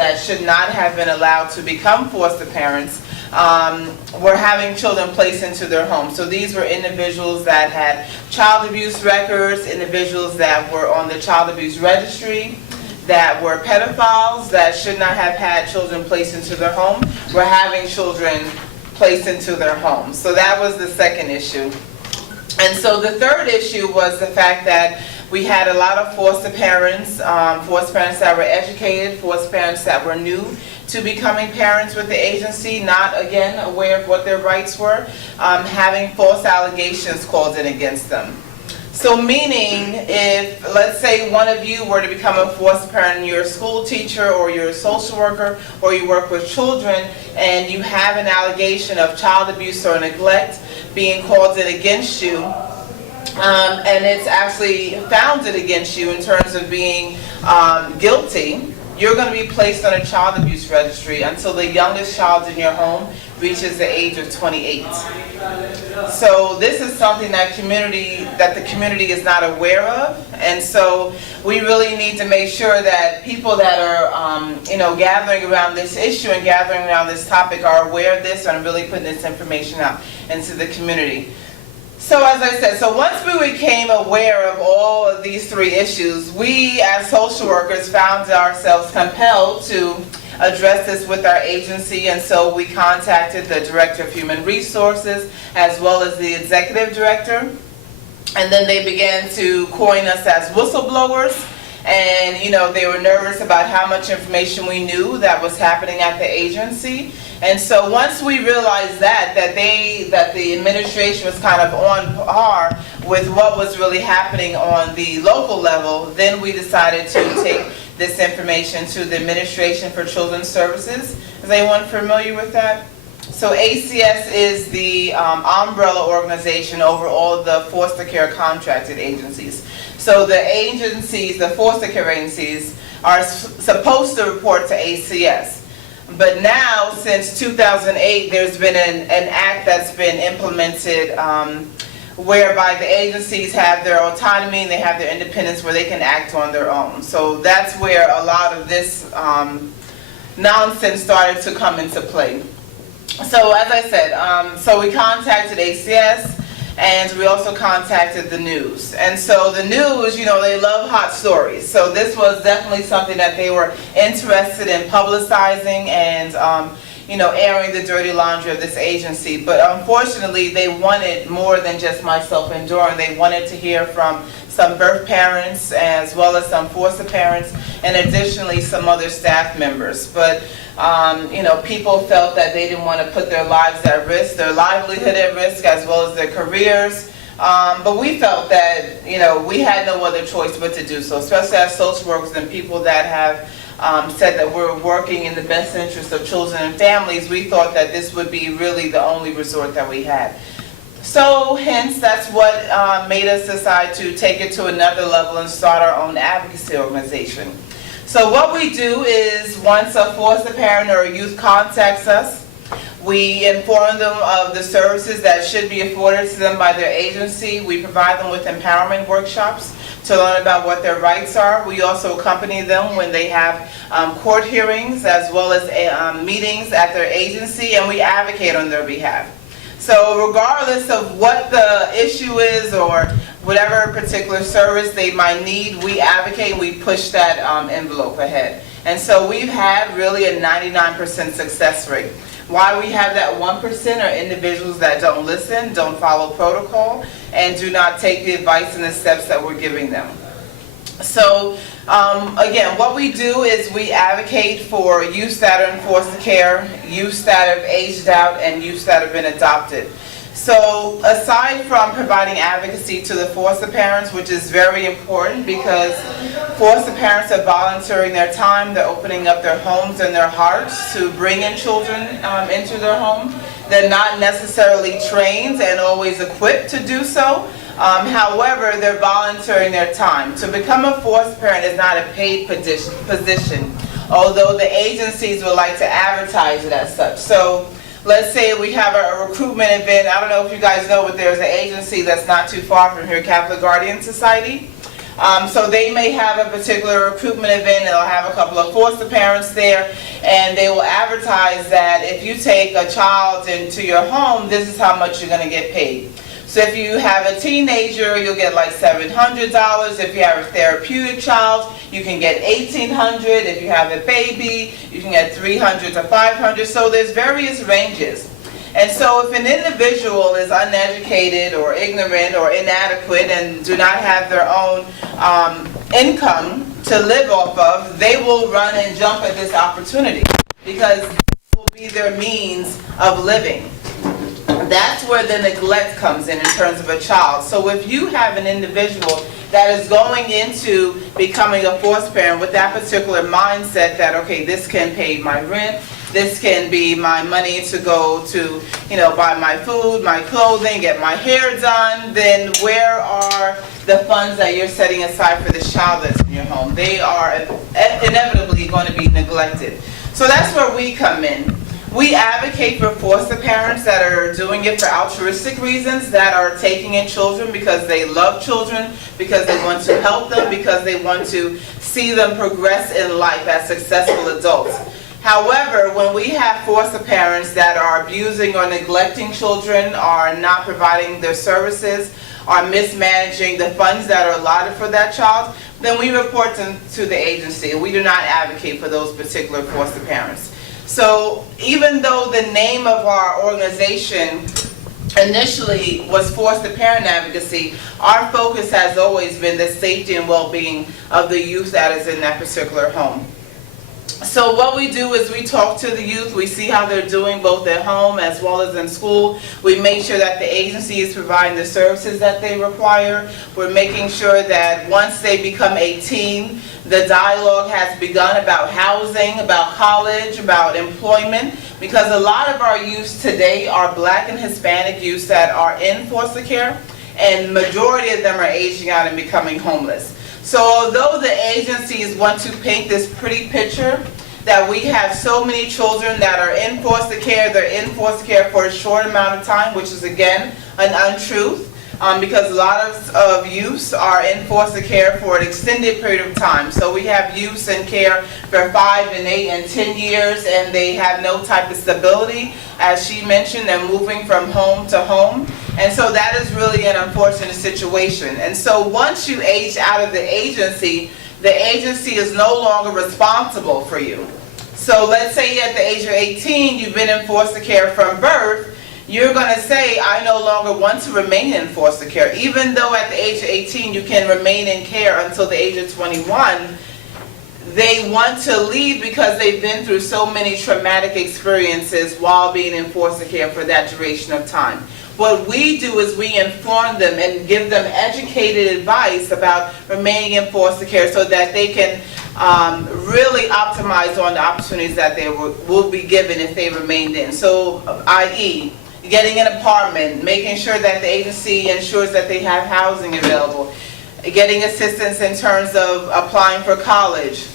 that should not have been allowed to become foster parents were having children placed into their home. So these were individuals that had child abuse records, individuals that were on the child abuse registry, that were pedophiles, that should not have had children placed into their home, were having children placed into their homes. So that was the second issue. And so the third issue was the fact that we had a lot of foster parents that were educated, foster parents that were new to becoming parents with the agency, not, again, aware of what their rights were, having false allegations called in against them. So meaning, if, let's say, one of you were to become a foster parent and you're a school teacher or you're a social worker or you work with children and you have an allegation of child abuse or neglect being called in against you, and it's actually founded against you in terms of being guilty, you're going to be placed on a child abuse registry until the youngest child in your home reaches the age of 28. So this is something that the community is not aware of, and so we really need to make sure that people that are gathering around this issue and gathering around this topic are aware of this and really putting this information out into the community. So as I said, so once we became aware of all of these three issues, we as social workers found ourselves compelled to address this with our agency, and so we contacted the Director of Human Resources as well as the Executive Director, and then they began to coin us as whistleblowers. And they were nervous about how much information we knew that was happening at the agency. And so once we realized that the administration was kind of on par with what was really happening on the local level, then we decided to take this information to the Administration for Children's Services. Is anyone familiar with that? So ACS is the umbrella organization over all of the foster care contracted agencies. So the agencies, the foster care agencies, are supposed to report to ACS. But now, since 2008, there's been an act that's been implemented whereby the agencies have their autonomy and they have their independence where they can act on their own. So that's where a lot of this nonsense started to come into play. So as I said, so we contacted ACS, and we also contacted the news. And so the news, they love hot stories. So this was definitely something that they were interested in publicizing and, airing the dirty laundry of this agency. But unfortunately, they wanted more than just myself and Doran. They wanted to hear from some birth parents as well as some foster parents, and additionally some other staff members. But people felt that they didn't want to put their lives at risk, their livelihood at risk, as well as their careers. But we felt that, we had no other choice but to do so, especially as social workers and people that have said that we're working in the best interest of children and families. We thought that this would be really the only resort that we had. So hence, that's what made us decide to take it to another level and start our own advocacy organization. So what we do is, once a foster parent or a youth contacts us, we inform them of the services that should be afforded to them by their agency. We provide them with empowerment workshops to learn about what their rights are. We also accompany them when they have court hearings as well as meetings at their agency, and we advocate on their behalf. So regardless of what the issue is or whatever particular service they might need, we advocate and we push that envelope ahead. And so we've had really a 99% success rate. Why we have that 1% are individuals that don't listen, don't follow protocol, and do not take the advice and the steps that we're giving them. So again, what we do is we advocate for youths that are in foster care, youths that have aged out, and youths that have been adopted. So aside from providing advocacy to the foster parents, which is very important because foster parents are volunteering their time, they're opening up their homes and their hearts to bring in children into their home. They're not necessarily trained and always equipped to do so. However, they're volunteering their time. To become a foster parent is not a paid position, although the agencies would like to advertise it as such. So let's say we have a recruitment event. I don't know if you guys know, but there's an agency that's not too far from here, Catholic Guardian Society. So they may have a particular recruitment event, and they'll have a couple of foster parents there, and they will advertise that if you take a child into your home, this is how much you're going to get paid. So if you have a teenager, you'll get like $700. If you have a therapeutic child, you can get $1,800. If you have a baby, you can get $300 to $500. So there's various ranges. And so if an individual is uneducated or ignorant or inadequate and do not have their own income to live off of, they will run and jump at this opportunity because it will be their means of living. That's where the neglect comes in terms of a child. So if you have an individual that is going into becoming a foster parent with that particular mindset that, okay, this can pay my rent, this can be my money to go to, buy my food, my clothing, get my hair done, then where are the funds that you're setting aside for this child that's in your home? They are inevitably going to be neglected. So that's where we come in. We advocate for foster parents that are doing it for altruistic reasons, that are taking in children because they love children, because they want to help them, because they want to see them progress in life as successful adults. However, when we have foster parents that are abusing or neglecting children, are not providing their services, are mismanaging the funds that are allotted for that child, then we report them to the agency. We do not advocate for those particular foster parents. So even though the name of our organization initially was Foster Parent Advocacy, our focus has always been the safety and well-being of the youth that is in that particular home. So what we do is we talk to the youth, we see how they're doing both at home as well as in school. We make sure that the agency is providing the services that they require. We're making sure that once they become 18, the dialogue has begun about housing, about college, about employment, because a lot of our youth today are Black and Hispanic youth that are in foster care, and majority of them are aging out and becoming homeless. So although the agencies want to paint this pretty picture that we have so many children that are in foster care, they're in foster care for a short amount of time, which is again an untruth, because a lot of youths are in foster care for an extended period of time. So we have youths in care for 5 and 8 and 10 years, and they have no type of stability. As she mentioned, they're moving from home to home. And so that is really an unfortunate situation. And so once you age out of the agency is no longer responsible for you. So let's say at the age of 18, you've been in foster care from birth, you're going to say, I no longer want to remain in foster care. Even though at the age of 18 you can remain in care until the age of 21, they want to leave because they've been through so many traumatic experiences while being in foster care for that duration of time. What we do is we inform them and give them educated advice about remaining in foster care so that they can really optimize on the opportunities that they will be given if they remained in. So, i.e., getting an apartment, making sure that the agency ensures that they have housing available, getting assistance in terms of applying for college,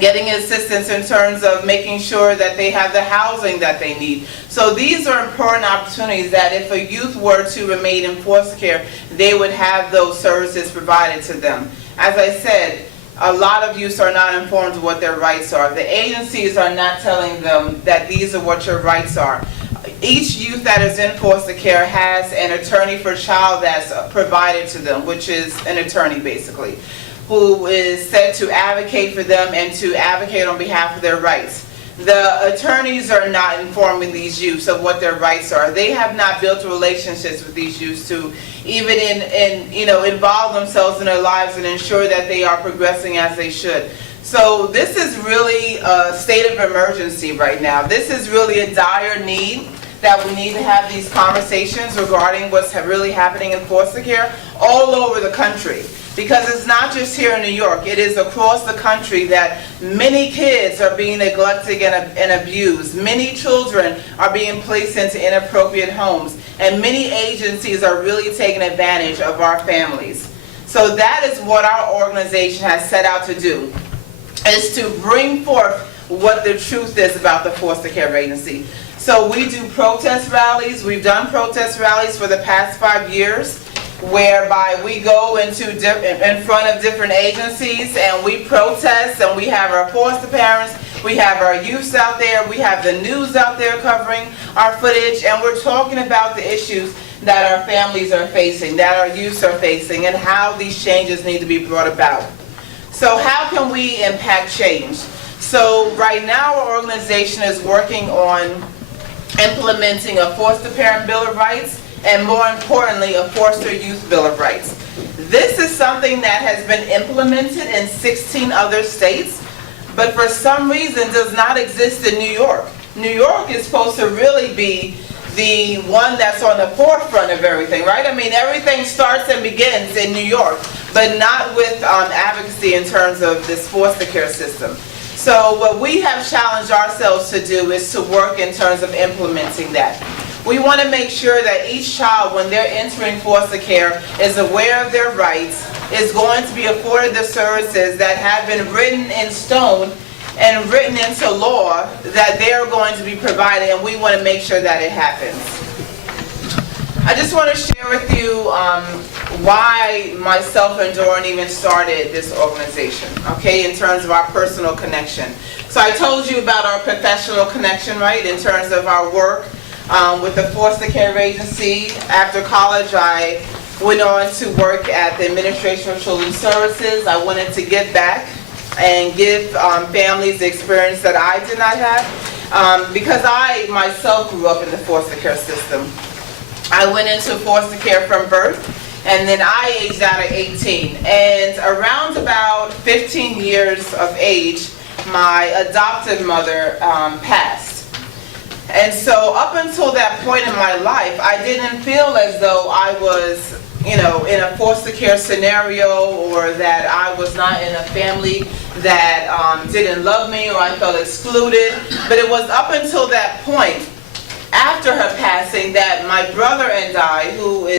getting assistance in terms of making sure that they have the housing that they need. So these are important opportunities that if a youth were to remain in foster care, they would have those services provided to them. As I said, a lot of youths are not informed of what their rights are. The agencies are not telling them that these are what your rights are. Each youth that is in foster care has an attorney for child that's provided to them, which is an attorney basically, who is set to advocate for them and to advocate on behalf of their rights. The attorneys are not informing these youths of what their rights are. They have not built relationships with these youths to even involve themselves in their lives and ensure that they are progressing as they should. So this is really a state of emergency right now. This is really a dire need that we need to have these conversations regarding what's really happening in foster care all over the country. Because it's not just here in New York, it is across the country that many kids are being neglected and abused. Many children are being placed into inappropriate homes. And many agencies are really taking advantage of our families. So that is what our organization has set out to do, is to bring forth what the truth is about the foster care agency. So we do protest rallies. We've done protest rallies for the past 5 years. whereby we go in front of different agencies and we protest, and we have our foster parents, we have our youths out there, we have the news out there covering our footage, and we're talking about the issues that our families are facing, that our youths are facing, and how these changes need to be brought about. So how can we impact change? So right now our organization is working on implementing a foster parent bill of rights, and more importantly, a foster youth bill of rights. This is something that has been implemented in 16 other states, but for some reason does not exist in New York. New York is supposed to really be the one that's on the forefront of everything, right? I mean, everything starts and begins in New York, but not with advocacy in terms of this foster care system. So what we have challenged ourselves to do is to work in terms of implementing that. We want to make sure that each child, when they're entering foster care, is aware of their rights, is going to be afforded the services that have been written in stone and written into law that they're going to be provided, and we want to make sure that it happens. I just want to share with you why myself and Doran even started this organization, okay, in terms of our personal connection. So I told you about our professional connection, right, in terms of our work with the foster care agency. After college, I went on to work at the Administration of Children's Services. I wanted to give back and give families the experience that I did not have, because I myself grew up in the foster care system. I went into foster care from birth, and then I aged out at 18. And around about 15 years of age, my adoptive mother passed. And so up until that point in my life, I didn't feel as though I was, in a foster care scenario, or that I was not in a family that didn't love me, or I felt excluded. But it was up until that point, after her passing, that my brother and I, who is